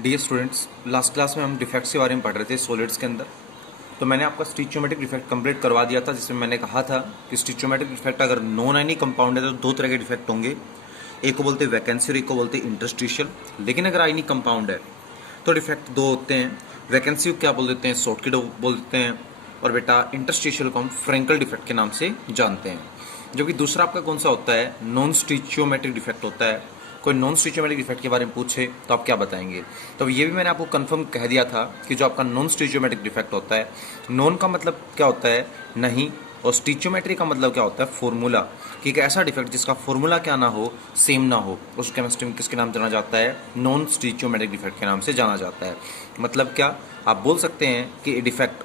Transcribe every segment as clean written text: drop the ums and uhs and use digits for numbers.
Dear students, last class में हम defects के बारे में पढ़ रहे थे सॉलिड्स के अंदर। तो मैंने आपका स्टिचियोमेट्रिक डिफेक्ट कंप्लीट करवा दिया था, जिसमें मैंने कहा था कि स्टिचियोमेट्रिक डिफेक्ट अगर नॉन आयनिक कंपाउंड है तो दो तरह के डिफेक्ट होंगे, एक को बोलते हैं वैकेंसी और एक को बोलते हैं इंटरस्टिशियल। लेकिन अगर आयनिक कंपाउंड है तो डिफेक्ट दो होते हैं। वैकेंसी को क्या बोल देते हैं, शॉर्टकट बोल देते हैं, और बेटा इंटरस्टिशियल को हम फ्रेंकल डिफेक्ट के नाम से जानते हैं। जबकि दूसरा आपका कौन सा होता है, नॉन स्टिचियोमेट्रिक डिफेक्ट होता है। कोई नॉन स्टिचियोमेट्रिक डिफेक्ट के बारे में पूछे तो आप क्या बताएंगे? तो ये भी मैंने आपको कंफर्म कह दिया था कि जो आपका नॉन स्टिचियोमेट्रिक डिफेक्ट होता है, नॉन का मतलब क्या होता है, नहीं, और स्टिचियोमेट्रिक का मतलब क्या होता है, फॉर्मूला। कि एक ऐसा डिफेक्ट जिसका फॉर्मूला क्या ना हो, सेम ना हो, उस केमिस्ट्री में किसके नाम जाना जाता है, नॉन स्टिचियोमेट्रिक डिफेक्ट के नाम से जाना जाता है। मतलब क्या, आप बोल सकते हैं कि डिफेक्ट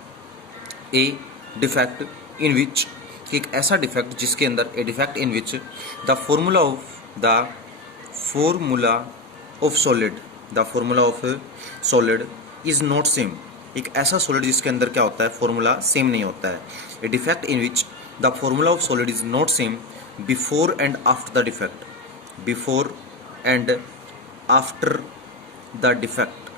इन विच, कि एक ऐसा डिफेक्ट जिसके अंदर ए defect in which the formula of solid is not same. एक ऐसा सॉलिड जिसके अंदर क्या होता है, फॉर्मूला सेम नहीं होता है। ए defect in which the formula of solid is not same before and after the defect, before and after the defect.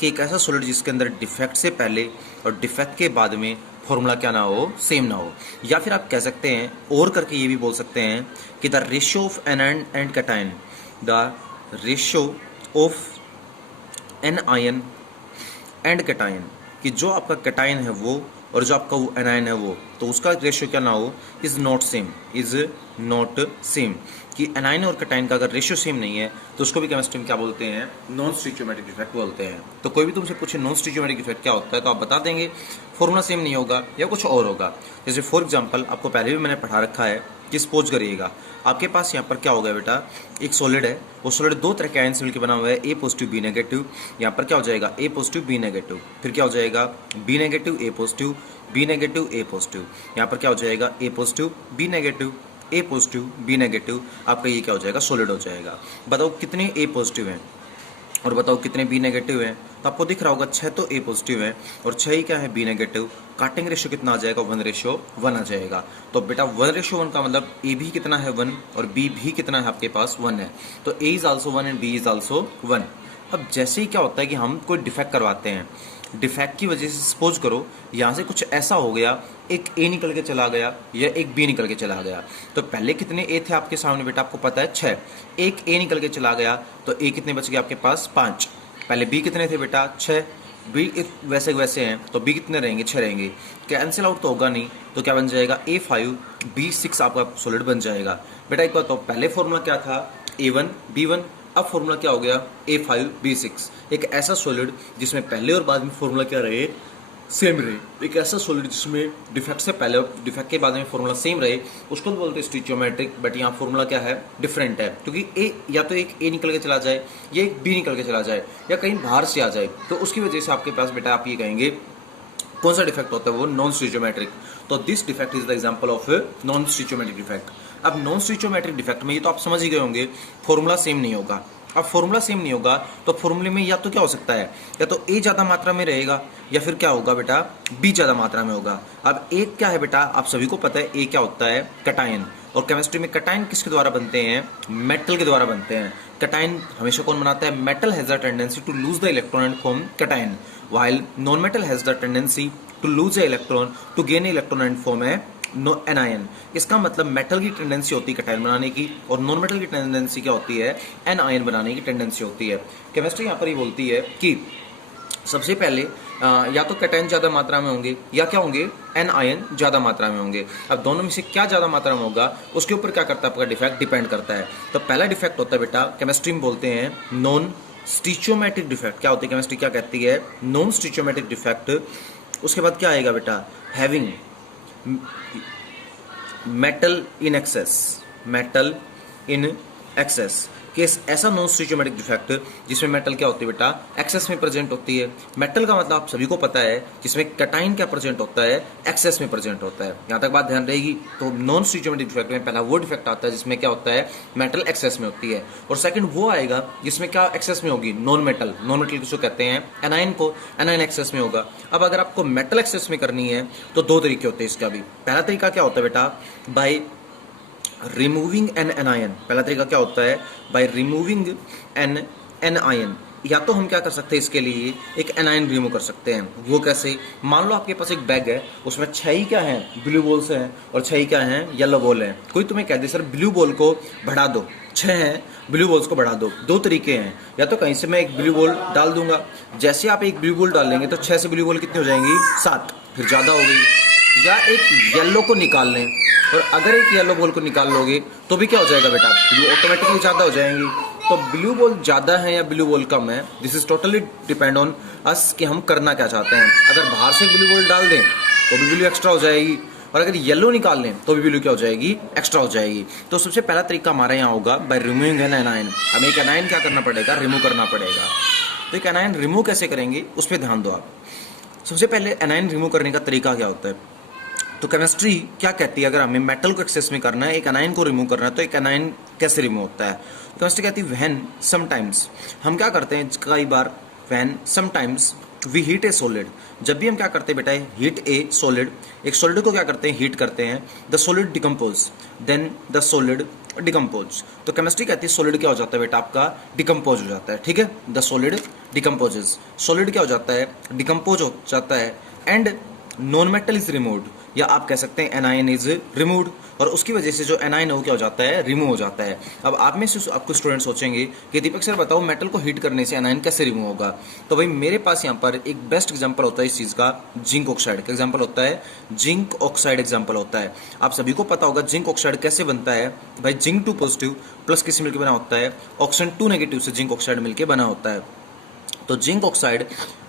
कि एक ऐसा सॉलिड जिसके अंदर डिफेक्ट से पहले और डिफेक्ट के बाद में फॉर्मूला क्या ना हो, सेम ना हो। या फिर आप कह सकते हैं और करके ये भी बोल सकते हैं कि the ratio of anion and cation, the ratio of anion and cation, कि जो आपका कैटायन है वो और जो आपका वो एनायन है वो, तो उसका रेशियो क्या ना हो, इज नॉट सेम। कि एनायन और कैटायन का अगर रेशियो सेम नहीं है तो उसको भी केमिस्ट्री में क्या बोलते हैं, नॉन स्टिचियोमेट्रिक डिफेक्ट बोलते हैं। तो कोई भी तुमसे पूछे नॉन स्टिचियोमेट्रिक डिफेक्ट क्या होता है तो आप बता देंगे फॉर्मूला सेम नहीं होगा या कुछ और होगा। जैसे फॉर एग्जांपल आपको पहले भी मैंने पढ़ा रखा है कि सपोज करिएगा आपके पास यहाँ पर क्या होगा बेटा, एक सॉलिड है, वो सॉलिड दो तरह के आयन से मिलकर बना हुआ है, ए पॉजिटिव बी नेगेटिव। यहाँ पर क्या हो जाएगा, ए पॉजिटिव बी नेगेटिव, फिर क्या हो जाएगा, बी नेगेटिव ए पॉजिटिव, बी नेगेटिव ए पॉजिटिव। यहाँ पर क्या हो जाएगा, ए पॉजिटिव बी नेगेटिव, ए पॉजिटिव बी नेगेटिव। आपका ये क्या हो जाएगा, सॉलिड हो जाएगा। बताओ कितने ए पॉजिटिव हैं और बताओ कितने बी नेगेटिव हैं। तो आपको दिख रहा होगा 6 तो ए पॉजिटिव है और 6 ही क्या है, बी नेगेटिव। काटिंग रेशियो कितना आ जाएगा, 1:1 आ जाएगा। तो बेटा 1:1 का मतलब ए भी कितना है, 1, और बी भी कितना है, आपके पास 1 है। तो a is also 1 and b is also 1। अब जैसे ही क्या होता है कि हम कोई डिफेक्ट करवाते हैं, डिफेक्ट की वजह से सपोज करो यहाँ से कुछ ऐसा हो गया, एक ए निकल के चला गया या एक बी निकल के चला गया। तो पहले कितने ए थे आपके सामने बेटा, आपको पता है 6। एक ए निकल के चला गया तो ए कितने बच गए आपके पास, 5। पहले बी कितने थे बेटा, 6। बी वैसे वैसे हैं तो बी कितने रहेंगे, 6 रहेंगे। कैंसिल आउट तो होगा नहीं, तो क्या बन जाएगा, A5 B6 आपका सॉलिड बन जाएगा। बेटा एक बात तो, पहले फॉर्मूला क्या था, A1 B1, अब फॉर्मूला क्या हो गया, A5 B6। एक ऐसा सॉलिड जिसमें पहले और बाद में फॉर्मूला क्या रहे, सेम रहे। एक ऐसा सॉलिड जिसमें डिफेक्ट से पहले और डिफेक्ट के बाद में फॉर्मूला सेम रहे, उसको बोलते हैं स्टिचियोमेट्रिक। बट यहाँ फॉर्मूला क्या है, डिफरेंट है, क्योंकि ए या तो एक ए निकल के चला जाए या एक बी निकल के चला जाए या कहीं बाहर से आ जाए, तो उसकी वजह से आपके पास बेटा आप ये कहेंगे कौन सा डिफेक्ट होता है, वो नॉन स्टिचियोमेट्रिक। तो this defect is the example of non stoichiometric defect. अब नॉन स्टिचियोमेट्रिक डिफेक्ट में ये तो आप समझ ही गए होंगे, फॉर्मूला सेम नहीं होगा। अब फॉर्मूला सेम नहीं होगा तो फॉर्मूले में या तो क्या हो सकता है, या तो ए ज़्यादा मात्रा में रहेगा या फिर क्या होगा बेटा, बी ज़्यादा मात्रा में होगा। अब ए क्या है बेटा, आप सभी को पता है ए क्या होता है, कैटायन। और केमिस्ट्री में कैटायन किसके द्वारा बनते हैं, मेटल के द्वारा बनते हैं। कैटायन हमेशा कौन बनाता है, metal has the tendency to lose the electron and form cation, while non-metal has the tendency to lose a electron to gain an electron and form a anion। इसका मतलब मेटल की टेंडेंसी होती है cation बनाने की, और non metal की tendency क्या होती है, एन आयन बनाने की टेंडेंसी होती है। केमिस्ट्री यहाँ पर ही बोलती है कि सबसे पहले या तो कैटायन ज़्यादा मात्रा में होंगे या क्या होंगे, एन आयन ज़्यादा मात्रा में होंगे। अब दोनों में से क्या ज़्यादा मात्रा में होगा उसके ऊपर क्या करता है, आपका डिफेक्ट डिपेंड करता है। तो पहला डिफेक्ट होता है बेटा, केमिस्ट्री में बोलते हैं नॉन स्टिचियोमेट्रिक डिफेक्ट। क्या होती है, केमिस्ट्री क्या कहती है, नॉन स्टिचियोमेट्रिक डिफेक्ट। उसके बाद क्या आएगा बेटा, having metal in access. Case ऐसा नॉन स्टिचियोमेट्रिक डिफेक्ट जिसमें मेटल क्या होती है बेटा, एक्सेस में प्रेजेंट होती है। मेटल का मतलब आप सभी को पता है, जिसमें कैटायन क्या प्रेजेंट होता है, एक्सेस में प्रेजेंट होता है। यहाँ तक बात ध्यान रहेगी। तो नॉन स्टिचियोमेट्रिक डिफेक्ट में पहला वो डिफेक्ट आता है जिसमें क्या होता है, मेटल एक्सेस में होती है, और सेकंड वो आएगा जिसमें क्या एक्सेस में होगी, नॉन मेटल। नॉन मेटल किसको कहते हैं, एनायन को। एनायन एक्सेस में होगा। अब अगर आपको मेटल एक्सेस में करनी है तो दो तरीके होते हैं इसका भी। पहला तरीका क्या होता है बेटा, बाय रिमूविंग एन आयन। पहला तरीका क्या होता है, बाय रिमूविंग एन आयन। या तो हम क्या कर सकते हैं, इसके लिए एक एनायन रिमूव कर सकते हैं। वो कैसे? मान लो आपके पास एक बैग है, उसमें 6 ही क्या है, ब्लू बॉल्स हैं, और 6 ही क्या हैं, येलो बॉल हैं। कोई तुम्हें कह दे सर ब्लू बॉल को बढ़ा दो, 6 हैं, ब्लू बॉल्स को बढ़ा दो। दो तरीके हैं, या तो कहीं से मैं एक ब्लू बॉल डाल दूंगा, जैसे आप एक ब्लू बॉल डालेंगे तो 6 से ब्लू बॉल कितनी हो जाएंगी, 7, फिर ज़्यादा हो गई। या एक येलो को निकाल लें, और अगर एक येलो बॉल को निकाल लोगे तो भी क्या हो जाएगा बेटा, ब्लू ऑटोमेटिकली ज़्यादा हो जाएंगी। तो ब्लू बॉल ज़्यादा है या ब्लू बॉल कम है, this is totally depend on us कि हम करना क्या चाहते हैं। अगर बाहर से ब्लू बॉल डाल दें तो भी ब्लू एक्स्ट्रा हो जाएगी, और अगर येलो निकाल लें तो भी ब्लू क्या हो जाएगी, एक्स्ट्रा हो जाएगी। तो सबसे पहला तरीका हमारा यहाँ होगा बाय रिमूविंग एन एनायन। हमें एक एनायन क्या करना पड़ेगा, रिमूव करना पड़ेगा। तो एक एनायन रिमूव कैसे करेंगे उस पर ध्यान दो आप। सबसे पहले एनायन रिमूव करने का तरीका क्या होता है, तो केमिस्ट्री क्या कहती है, अगर हमें मेटल को एक्सेस में करना है, एक एनायन को रिमूव करना है, तो एक एनायन कैसे रिमूव होता है। केमिस्ट्री कहती है व्हेन समटाइम्स, हम क्या करते हैं कई बार, when sometimes we heat a solid. जब भी हम क्या करते हैं बेटा, हीट ए सॉलिड, एक सॉलिड को क्या करते हैं, हीट करते हैं, the solid decompose, then the solid decompose. तो केमिस्ट्री कहती है सॉलिड क्या हो जाता है बेटा, आपका डिकम्पोज हो जाता है। ठीक है, द सॉलिड डिकम्पोजेस, सॉलिड क्या हो जाता है, डिकम्पोज हो जाता है। And non metal is removed, या आप कह सकते हैं एनायन इज रिमूव्ड, और उसकी वजह से जो एनायन है वो क्या हो जाता है, रिमूव हो जाता है। अब आप में से आपको स्टूडेंट सोचेंगे कि दीपक सर बताओ मेटल को हीट करने से एनायन कैसे रिमूव होगा। तो भाई मेरे पास यहाँ पर एक बेस्ट एग्जांपल होता है इस चीज़ का, जिंक ऑक्साइड का एग्जांपल होता है, जिंक ऑक्साइड एग्जांपल होता है। आप सभी को पता होगा जिंक ऑक्साइड कैसे बनता है भाई, जिंक 2 पॉजिटिव प्लस किससे मिलकर बना होता है, ऑक्सीजन 2 नेगेटिव से जिंक ऑक्साइड मिलकर बना होता है। तो जिंक ऑक्साइड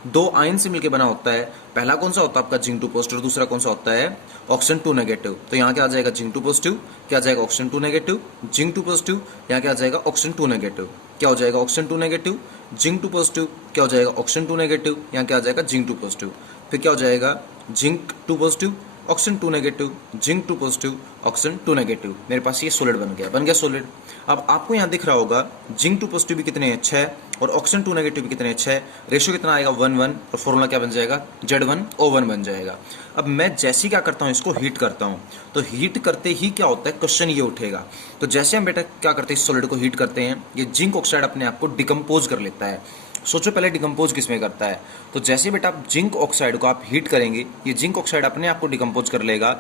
2 आयन से मिलकर बना होता है। पहला कौन सा होता है आपका, जिंक 2 पॉजिटिव, दूसरा कौन सा होता है, ऑक्सीजन 2 नेगेटिव। तो यहाँ क्या आ जाएगा, जिंक 2 पॉजिटिव, क्या आ जाएगा ऑक्सीजन 2 नेगेटिव, जिंक 2 पॉजिटिव, यहाँ क्या आ जाएगा ऑक्सीजन 2 नेगेटिव, क्या हो जाएगा ऑक्सीजन 2 नेगेटिव, जिंक 2 पॉजिटिव, क्या हो जाएगा ऑक्सीजन 2 नेगेटिव, यहाँ क्या आ जाएगा जिंक 2 पॉजिटिव, फिर क्या हो जाएगा zinc 2 positive, oxygen 2 negative, zinc 2 positive, oxygen 2 negative. मेरे पास ये सॉलिड बन गया सॉलिड। अब आपको यहाँ दिख रहा होगा जिंक 2 पॉजिटिव भी कितने हैं, 6, और ऑक्सीजन 2 नेगेटिव भी कितने हैं, 6। रेशियो कितना आएगा, 1:1, और फॉर्मूला क्या बन जाएगा, Z1O1 बन जाएगा। अब मैं जैसे ही क्या करता हूँ, इसको हीट करता हूँ, तो हीट करते ही क्या होता है, क्वेश्चन ये उठेगा। तो जैसे हम बेटा क्या करते हैं, इस सॉलिड को हीट करते हैं, ये जिंक ऑक्साइड अपने आप को डिकम्पोज कर लेता है। सोचो पहले डिकम्पोज किस में करता है, तो जैसे बेटा आप जिंक ऑक्साइड को आप हीट करेंगे, ये जिंक ऑक्साइड अपने आप को डिकम्पोज कर लेगा,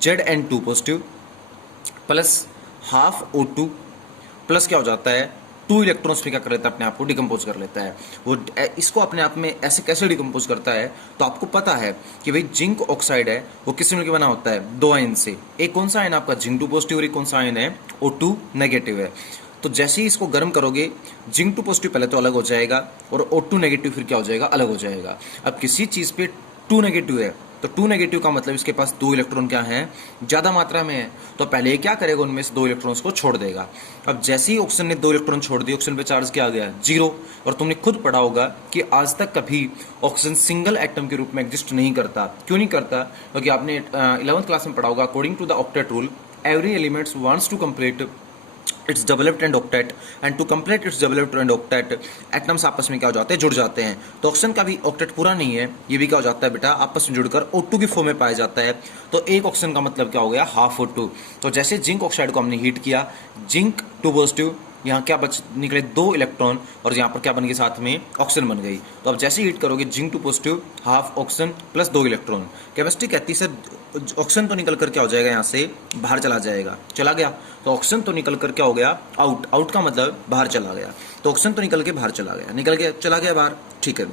Zn2 positive plus half O2 plus क्या हो जाता है, 2 इलेक्ट्रॉन्स पे क्या कर लेता है, अपने आप को डिकम्पोज कर लेता है। वो इसको अपने आप में ऐसे कैसे डिकम्पोज करता है, तो आपको पता है कि भाई जिंक ऑक्साइड है वो किससे मिलकर बना होता है, 2 आयन से। एक कौन सा आयन आपका जिंक 2 पॉजिटिव, और एक कौन सा आयन है O2 नेगेटिव है। तो जैसे ही इसको गर्म करोगे, जिंक 2 पॉजिटिव पहले तो अलग हो जाएगा, और O2 नेगेटिव फिर क्या हो जाएगा, अलग हो जाएगा। अब किसी चीज़ पे 2 नेगेटिव है, तो 2 नेगेटिव का मतलब इसके पास 2 इलेक्ट्रॉन क्या है, ज़्यादा मात्रा में है। तो पहले ये क्या करेगा, उनमें से 2 इलेक्ट्रॉन्स को छोड़ देगा। अब जैसे ही ऑक्सीजन ने 2 इलेक्ट्रॉन छोड़ दिए, ऑक्सीजन पे चार्ज क्या आ गया, 0। और तुमने खुद पढ़ा होगा कि आज तक कभी ऑक्सीजन सिंगल एटम के रूप में एग्जिस्ट नहीं करता। क्यों नहीं करता, क्योंकि आपने 11th क्लास में पढ़ा होगा, according to the octet rule, every elements wants to complete its double and octet, and to complete its double and octet, atoms आपस में क्या हो जाते हैं, जुड़ जाते हैं। तो ऑक्सीजन का भी ऑक्टेट पूरा नहीं है, ये भी क्या हो जाता है बेटा, आपस में जुड़कर O2 की फॉर्म में पाया जाता है। तो एक ऑक्सीजन का मतलब क्या हो गया, हाफ O2। तो जैसे जिंक ऑक्साइड को हमने हीट किया, जिंक 2 पॉजिटिव, यहाँ क्या बच निकले, 2 इलेक्ट्रॉन, और यहाँ पर क्या बन गई, साथ में ऑक्सीजन बन गई। तो अब जैसे हीट करोगे, zinc 2 positive, half oxygen plus 2 electron. Chemistry कहती है सर ऑक्सीजन तो निकल कर क्या हो जाएगा, यहाँ से बाहर चला जाएगा, चला गया। तो ऑक्सीजन तो निकल कर क्या हो गया, आउट। आउट का मतलब बाहर चला गया। तो ऑक्सीजन तो निकल के बाहर चला गया, निकल के चला गया बाहर, ठीक है।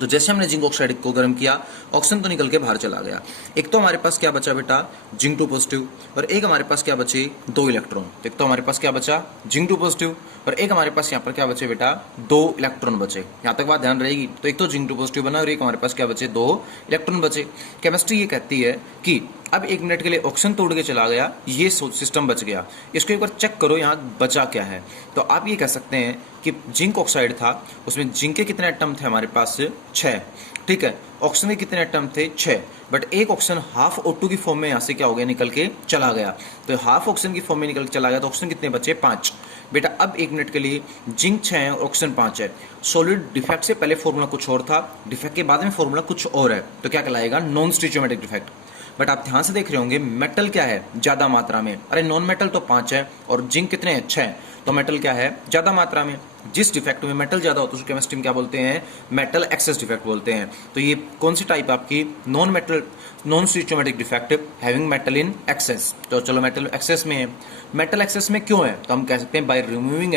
तो जैसे हमने जिंक ऑक्साइड को गर्म किया, ऑक्सीजन तो निकल के बाहर चला गया। एक तो हमारे पास क्या बचा बेटा, जिंक 2 पॉजिटिव, और एक हमारे पास क्या बचे, 2 इलेक्ट्रॉन। तो एक तो हमारे पास क्या बचा, जिंक 2 पॉजिटिव, और एक हमारे पास यहाँ पर क्या बचे बेटा, 2 इलेक्ट्रॉन बचे। यहाँ तक बात ध्यान रहेगी। तो एक तो जिंक 2 पॉजिटिव बना, और एक हमारे पास क्या बचे, 2 इलेक्ट्रॉन बचे। केमिस्ट्री ये कहती है कि अब 1 मिनट के लिए ऑक्सीजन तोड़ के चला गया, ये सिस्टम बच गया। इसको एक बार चेक करो यहाँ बचा क्या है। तो आप ये कह सकते हैं कि जिंक ऑक्साइड था, उसमें जिंक के कितने एटम थे हमारे पास, 6, ठीक है। ऑक्सीजन के कितने एटम थे, 6, बट एक ऑक्सीजन हाफ O2 की फॉर्म में यहाँ से क्या हो गया, निकल के चला गया। तो हाफ ऑक्सीजन की फॉर्म में निकल के चला गया, तो ऑक्सीजन कितने बचे, 5। बेटा अब 1 मिनट के लिए जिंक 6 है और ऑक्सीजन 5 है। सॉलिड डिफेक्ट से पहले फॉर्मूला कुछ और था, डिफेक्ट के बाद में फॉर्मूला कुछ और है, तो क्या कहलाएगा, नॉन स्टिचियोमेट्रिक डिफेक्ट। बट आप ध्यान से देख रहे होंगे मेटल क्या है ज्यादा मात्रा में, अरे नॉन मेटल तो 5 है और जिंक कितने हैं 6 है, तो मेटल क्या है ज्यादा मात्रा में। जिस डिफेक्ट में मेटल ज्यादा होता है उसको केमिस्ट्री में क्या बोलते हैं, मेटल एक्सेस डिफेक्ट बोलते हैं। तो ये कौन सी टाइप आपकी, non stoichiometric defect having metal in excess. तो चलो मेटल एक्सेस में है, मेटल एक्सेस में क्यों है, तो हम कह सकते हैं बाय रिमूविंग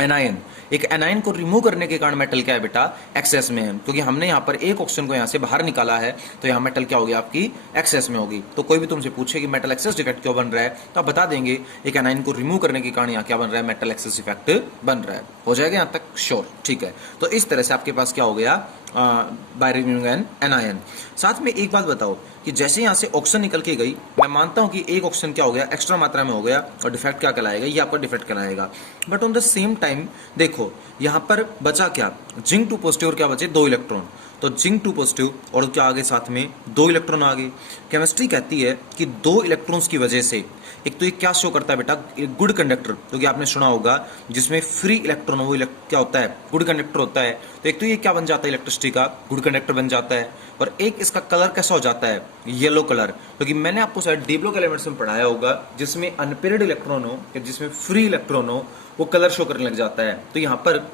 एनायन, एक एनायन को रिमूव करने के कारण मेटल क्या है बेटा एक्सेस में है, क्योंकि हमने यहाँ पर एक ऑक्सीजन को यहाँ से बाहर निकाला है, तो यहाँ मेटल क्या होगी आपकी एक्सेस में होगी। तो कोई भी तुमसे पूछे कि मेटल एक्सेस डिफेक्ट क्यों बन रहा है, तो आप बता देंगे एक एनायन को रिमूव करने के कारण यहाँ क्या बन रहा है, मेटल एक्सेस डिफेक्ट बन रहा है। हो जाएगा यहाँ तक श्योर, ठीक है। तो इस तरह से आपके पास क्या हो गया, बाय रिमूविंग एन एनायन। साथ में एक बात बताओ कि जैसे यहाँ से ऑक्सीजन निकल के गई, मैं मानता हूँ कि एक ऑक्सीजन क्या हो गया एक्स्ट्रा मात्रा में हो गया और डिफेक्ट क्या कहलाएगा, ये आपका डिफेक्ट कहलाएगा। But on the same time देखो यहाँ पर बचा क्या, जिंक 2 पॉजिटिव और क्या बचे 2 इलेक्ट्रॉन, तो जिंक 2 पॉजिटिव और क्या आगे साथ में 2 इलेक्ट्रॉन आ गए। केमिस्ट्री कहती है कि 2 इलेक्ट्रॉन्स की वजह से, एक तो ये क्या शो करता है बेटा, एक गुड कंडक्टर, क्योंकि आपने सुना होगा जिसमें फ्री इलेक्ट्रॉन वो क्या होता है, गुड कंडक्टर होता है। तो एक तो ये क्या बन जाता है इलेक्ट्रिसिटी का, गुड कंडक्टर बन जाता है। और एक इसका कलर कैसा हो जाता है, येलो कलर, क्योंकि मैंने आपको शायद डी ब्लॉक एलिमेंट्स में पढ़ाया होगा जिसमें अनपेयर्ड इलेक्ट्रॉन हो या जिसमें फ्री इलेक्ट्रॉन हो वो कलर शो करने लग जाता है। तो यहाँ पर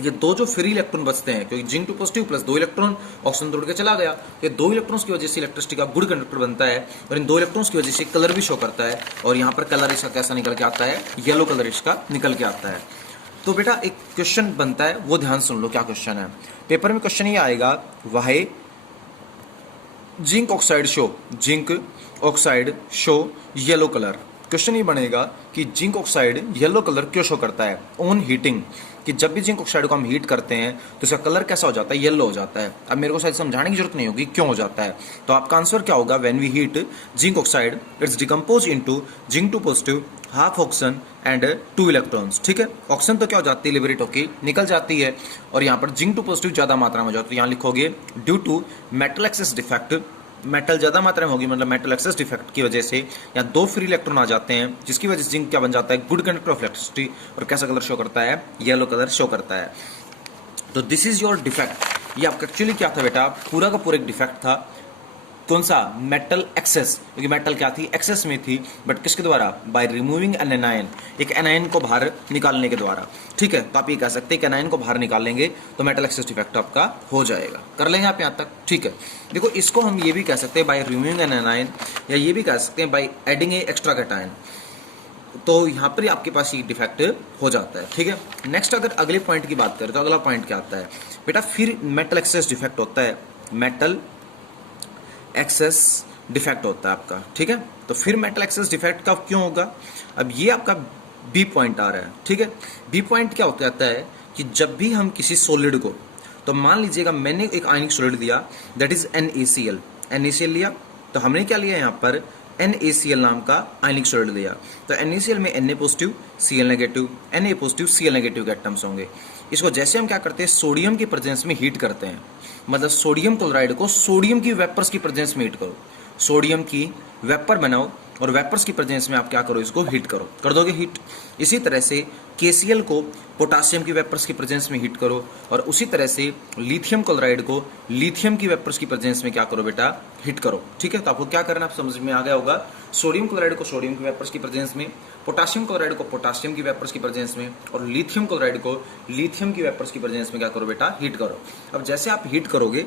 ये 2 जो फ्री इलेक्ट्रॉन बचते हैं, क्योंकि zinc 2 positive plus 2 electron oxygen तोड़ के चला गया, ये 2 इलेक्ट्रॉन्स की वजह से इलेक्ट्रिसिटी का गुड कंडक्टर बनता है और इन 2 इलेक्ट्रॉन्स की वजह से कलर भी शो करता है। और यहाँ पर कलर इसका कैसा निकल के आता है, येलो कलर इसका निकल के आता है। तो बेटा एक क्वेश्चन बनता है, वो ध्यान सुन लो क्या क्वेश्चन है। पेपर में क्वेश्चन ये आएगा, why zinc oxide show, zinc oxide show yellow colour. Question ये बनेगा कि जिंक ऑक्साइड येलो कलर क्यों शो करता है ऑन हीटिंग, कि जब भी जिंक ऑक्साइड को हम हीट करते हैं तो इसका कलर कैसा हो जाता है, येलो हो जाता है। अब मेरे को शायद समझाने की जरूरत नहीं होगी क्यों हो जाता है, तो आपका आंसर क्या होगा, when we heat zinc oxide its decompose into zinc 2 positive half oxygen and 2 electrons. ठीक है, ऑक्सीजन तो क्या हो जाती है, लिबरेट होकर निकल जाती है और यहाँ पर जिंक 2 पॉजिटिव ज्यादा मात्रा में हो जाती है। यहाँ लिखोगे due to metal excess defect, metal ज्यादा मात्रा में होगी मतलब मेटल एक्सेस डिफेक्ट की वजह से यहाँ 2 फ्री इलेक्ट्रॉन आ जाते हैं, जिसकी वजह से जिंक क्या बन जाता है, गुड कंडक्टर ऑफ इलेक्ट्रिसिटी, और कैसा कलर शो करता है, येलो कलर शो करता है। तो दिस इज योर डिफेक्ट। ये आपका एक्चुअली क्या था बेटा, पूरा का पूरा एक डिफेक्ट था। कौन सा, मेटल एक्सेस, क्योंकि मेटल क्या थी, एक्सेस में थी, बट किसके द्वारा, बाय रिमूविंग एन एनायन, एक एनायन को बाहर निकालने के द्वारा। ठीक है, तो आप ये कह सकते हैं कि एनायन को बाहर निकालेंगे तो मेटल एक्सेस डिफेक्ट आपका हो जाएगा। कर लेंगे आप यहाँ तक, ठीक है। देखो इसको हम ये भी कह सकते हैं बाय रिमूविंग एन एनायन, या ये भी कह सकते हैं by adding A extra cation. तो यहाँ पर आपके पास ये डिफेक्ट हो जाता है। ठीक है, नेक्स्ट अगर अगले पॉइंट की बात करें तो अगला पॉइंट क्या आता है बेटा, फिर मेटल एक्सेस डिफेक्ट होता है, मेटल एक्सेस डिफेक्ट होता है आपका। ठीक है, तो फिर मेटल एक्सेस डिफेक्ट का क्यों होगा, अब ये आपका बी पॉइंट आ रहा है। ठीक है, बी पॉइंट क्या होता जाता है कि जब भी हम किसी सॉलिड को, तो मान लीजिएगा मैंने एक आयनिक सॉलिड दिया दैट इज NaCl, NaCl लिया, तो हमने क्या लिया यहाँ पर NaCl नाम का आयनिक सॉलिड लिया। तो NaCl में Na positive Cl negative, Na positive Cl negative के एटम्स होंगे। इसको जैसे हम क्या करते हैं, सोडियम की प्रेजेंस में हीट करते हैं, मतलब सोडियम क्लोराइड को सोडियम की वेपर्स की प्रेजेंस में हीट करो, सोडियम की वेपर बनाओ और वेपर्स की प्रेजेंस में आप क्या करो, इसको हीट करो, कर दोगे हीट। इसी तरह से KCl को पोटासियम की वेपर्स की प्रेजेंस में हीट करो, और उसी तरह से लिथियम क्लोराइड को लिथियम की वेपर्स की प्रेजेंस में क्या करो बेटा, हीट करो। ठीक है, तो आपको क्या करना, आप समझ में आ गया होगा, सोडियम क्लोराइड को सोडियम की वेपर्स की प्रेजेंस में, पोटासियम क्लोराइड को पोटासियम की वेपर्स की प्रेजेंस में, और लिथियम क्लोराइड को लिथियम की वेपर्स की प्रेजेंस में क्या करो बेटा, हीट करो। अब जैसे आप हीट करोगे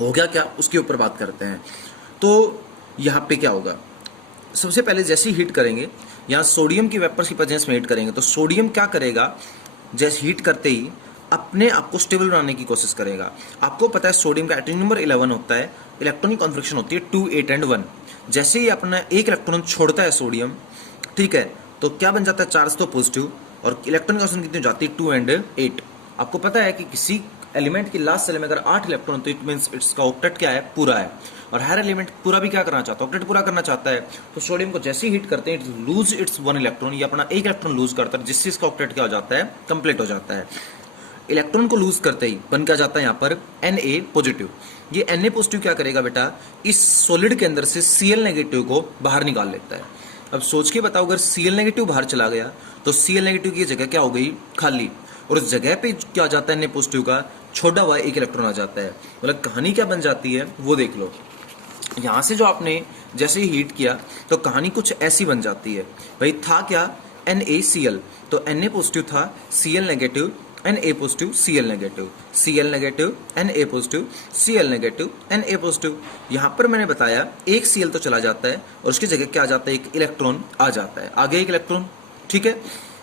हो गया क्या, उसके ऊपर बात करते हैं। तो यहाँ पे क्या होगा, सबसे पहले जैसे ही हीट करेंगे, यहाँ सोडियम की वेपर्स की प्रेजेंस में हीट करेंगे, तो सोडियम क्या करेगा, जैसे हीट करते ही अपने आप को स्टेबल बनाने की कोशिश करेगा। आपको पता है सोडियम का एटॉमिक नंबर 11 होता है, इलेक्ट्रॉनिक कॉन्फिगरेशन होती है 2, 8 एंड 1। जैसे ही अपना एक इलेक्ट्रॉन छोड़ता है सोडियम, ठीक है, तो क्या बन जाता है, चार्ज तो पॉजिटिव, और इलेक्ट्रॉनिक कॉन्फिगरेशन कितनी हो जाती है, 2 एंड 8। आपको पता है कि किसी एलिमेंट की लास्ट सेल में अगर 8 इलेक्ट्रॉन, तो इट मींस इसका ऑक्टेट क्या है, पूरा है। और हर एलिमेंट पूरा भी क्या करना चाहता है, ऑक्टेट पूरा करना चाहता है। तो सोडियम को जैसे ही हीट करते हैं, इट लूज इट्स 1 इलेक्ट्रॉन, ये अपना एक इलेक्ट्रॉन लूज करता है, जिससे इसका ऑक्टेट क्या हो जाता है, कंप्लीट हो जाता है। इलेक्ट्रॉन को लूज करते ही बन क्या जाता है यहाँ पर Na पॉजिटिव। ये Na पॉजिटिव क्या करेगा बेटा, इस सॉलिड के अंदर से Cl नेगेटिव को बाहर निकाल लेता है। अब सोच के बताओ, अगर Cl नेगेटिव बाहर चला गया तो Cl नेगेटिव की जगह क्या हो गई, खाली, और उस जगह पे क्या आ जाता है, Na पॉजिटिव का छोटा हुआ एक इलेक्ट्रॉन आ जाता है। मतलब कहानी क्या बन जाती है वो देख लो। यहाँ से जो आपने जैसे ही हीट किया तो कहानी कुछ ऐसी बन जाती है। भाई था क्या, NaCl, तो Na पॉजिटिव था, Cl negative, Na positive, Cl negative, Cl negative, Na positive, Cl negative, Na positive. यहाँ पर मैंने बताया एक Cl तो चला जाता है और उसकी जगह क्या आ जाता है, एक इलेक्ट्रॉन आ जाता है, आगे एक इलेक्ट्रॉन। ठीक है,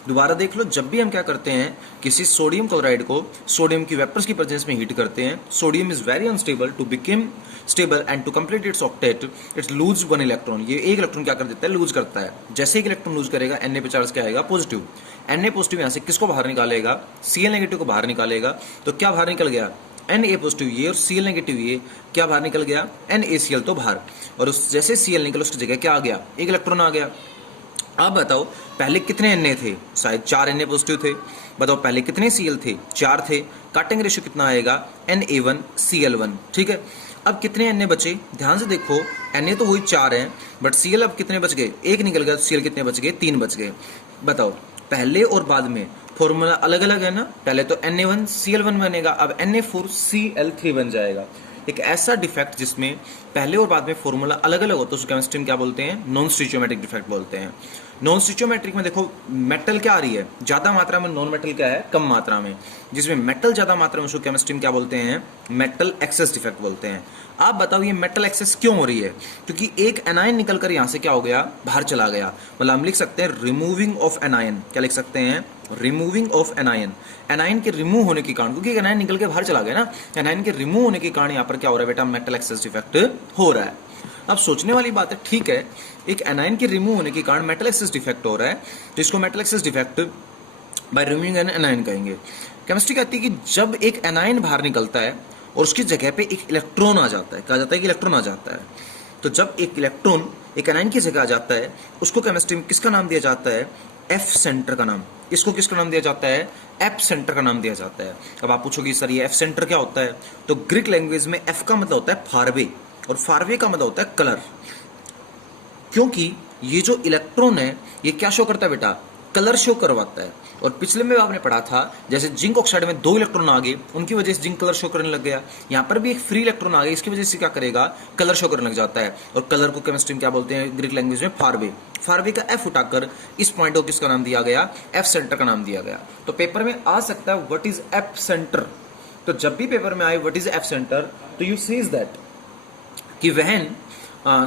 दोबारा देख लो, जब भी हम क्या करते हैं, किसी सोडियम क्लोराइड को सोडियम की वेपर्स की प्रेजेंस में हीट करते हैं, sodium is very unstable, to become stable and to complete its octet its lose one electron. ये एक इलेक्ट्रॉन क्या कर देता है, लूज करता है। जैसे एक इलेक्ट्रॉन लूज करेगा, Na पे चार्ज क्या आएगा, पॉजिटिव। Na पॉजिटिव यहाँ से किसको बाहर निकालेगा, Cl नेगेटिव को बाहर निकालेगा। तो क्या बाहर निकल गया, Na पॉजिटिव ये और Cl नेगेटिव ये, क्या बाहर निकल गया, NaCl तो बाहर। और उस जैसे Cl निकल उसकी जगह क्या आ गया, एक इलेक्ट्रॉन आ गया। अब बताओ पहले कितने Na थे, शायद 4 Na पॉजिटिव थे। बताओ पहले कितने Cl थे, 4 थे। काटिंग रेशियो कितना आएगा, Na1Cl1। ठीक है, अब कितने Na बचे, ध्यान से देखो, Na तो वही 4 हैं, बट Cl अब कितने बच गए, एक निकल गया, तो Cl कितने बच गए, 3 बच गए। बताओ पहले और बाद में फॉर्मूला अलग अलग है ना, पहले तो Na1Cl1 बनेगा, अब Na4Cl3 बन जाएगा। एक ऐसा डिफेक्ट जिसमें पहले और बाद में फॉर्मूला अलग अलग होता है, उसको केमिस्ट्री में क्या बोलते हैं, नॉन स्टिचियोमेट्रिक डिफेक्ट बोलते हैं। नॉन स्टिचियोमेट्रिक में देखो मेटल क्या आ रही है, ज्यादा मात्रा में, नॉन मेटल क्या है, कम मात्रा में। जिसमें मेटल ज्यादा मात्रा में, उसको केमिस्ट्री में क्या बोलते हैं, मेटल एक्सेस डिफेक्ट बोलते हैं। आप बताओ ये मेटल एक्सेस क्यों हो रही है, क्योंकि एक एनायन निकलकर यहां से क्या हो गया, बाहर चला गया। मतलब हम लिख सकते हैं रिमूविंग ऑफ एनायन, क्या लिख सकते हैं, रिमूविंग ऑफ एनायन। एनायन के रिमूव होने के कारण, क्योंकि एनायन निकल के बाहर चला गया ना, एनायन के रिमूव होने के कारण यहाँ पर क्या हो रहा है बेटा, मेटल एक्सेस डिफेक्ट हो रहा है। अब सोचने वाली बात है, ठीक है, एक एनायन के रिमूव होने के कारण मेटल एक्सेस डिफेक्ट हो रहा है, तो इसको metal excess defect by removing an anion कहेंगे। केमिस्ट्री कहती है कि जब एक एनायन बाहर निकलता है और उसकी जगह पे एक इलेक्ट्रॉन आ जाता है, कहा जाता है कि इलेक्ट्रॉन आ जाता है, तो जब एक इलेक्ट्रॉन एक एनायन की जगह आ जाता है, उसको केमिस्ट्री में किसका नाम दिया जाता है, एफ सेंटर का नाम। इसको किसका नाम दिया जाता है, एफ सेंटर का नाम दिया जाता है। अब आप पूछोगे सर ये एफ सेंटर क्या होता है, तो ग्रीक लैंग्वेज में एफ का मतलब होता है फारवे, और फारवे का मतलब होता है कलर। क्योंकि ये जो इलेक्ट्रॉन है ये क्या शो करता है बेटा, कलर शो करवाता है। और पिछले में आपने पढ़ा था, जैसे जिंक ऑक्साइड में 2 इलेक्ट्रॉन आ गए, उनकी वजह से जिंक कलर शो करने लग गया। यहाँ पर भी एक फ्री इलेक्ट्रॉन आ गया, इसकी वजह से क्या करेगा, कलर शो करने लग जाता है। और कलर को केमिस्ट्री में क्या बोलते हैं, ग्रीक लैंग्वेज में फारवे। फारवे का एफ उठाकर इस पॉइंट को किसका नाम दिया गया, एफ सेंटर का नाम दिया गया। तो पेपर में आ सकता है व्हाट इज एफ सेंटर। तो जब भी पेपर में आए व्हाट इज एफ सेंटर, तो यू सीज दैट कि when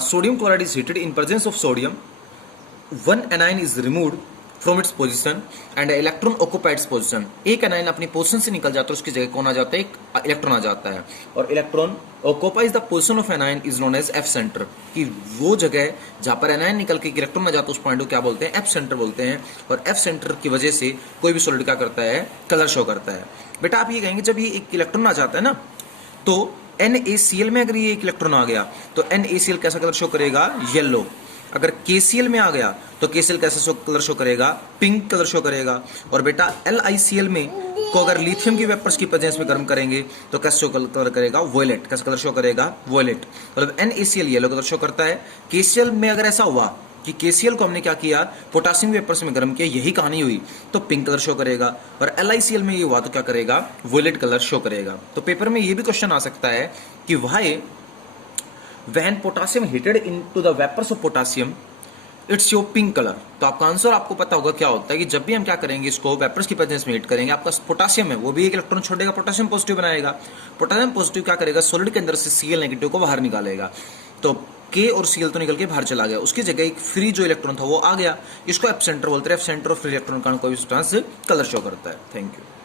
sodium chloride is heated in presence of sodium, one anion is removed from its position and an electron occupies its position। एक anion अपनी position से निकल जाता है, उसकी जगह कौन आ जाता है, एक इलेक्ट्रॉन आ जाता है। और electron occupies the position of anion is known as F center, कि वो जगह जहां पर एनायन निकल के इलेक्ट्रॉन आ जाता है उस पॉइंट को क्या बोलते हैं, एफ सेंटर बोलते हैं। और एफ सेंटर की वजह से कोई भी सॉलिड क्या करता है, कलर शो करता है। बेटा आप ये कहेंगे जब ये एक इलेक्ट्रॉन आ जाता है ना, तो NaCl में अगर ये एक इलेक्ट्रॉन आ गया तो NaCl कैसा कलर शो करेगा, येलो। अगर KCl में आ गया तो KCl कैसा कलर शो करेगा, पिंक कलर शो करेगा। और बेटा LiCl में को अगर लिथियम की वेपर्स की प्रेजेंस में गर्म करेंगे तो कैसा कलर करेगा, वॉयलेट। कैसा कलर शो करेगा, वॉयलेट। मतलब NaCl येलो कलर शो करता है। KCl में अगर ऐसा हुआ कि KCl को हमने क्या किया, पोटासियम वेपर्स में गर्म किया, यही कहानी हुई, तो पिंक कलर शो करेगा। और LiCl में ये हुआ तो क्या करेगा, वॉयलेट कलर शो करेगा। तो पेपर में ये भी क्वेश्चन आ सकता है कि why when potassium heated into the vapours of potassium its show pink colour. तो आपका आंसर आपको पता होगा क्या होता है कि जब भी हम क्या करेंगे, इसको वेपर्स की प्रेजेंस में हीट करेंगे, आपका पोटासियम है वो भी एक इलेक्ट्रॉन छोड़ेगा, पोटासियम पॉजिटिव बनाएगा। पोटासियम पॉजिटिव क्या करेगा, सॉलिड के अंदर से Cl नेगेटिव को बाहर निकालेगा। तो K और Cl तो निकल के बाहर चला गया, उसकी जगह एक फ्री जो इलेक्ट्रॉन था वो आ गया। इसको एफ सेंटर बोलते हैं। एफ सेंटर और फ्री इलेक्ट्रॉन का कोई भी सब्सटेंस कलर शो करता है। Thank you.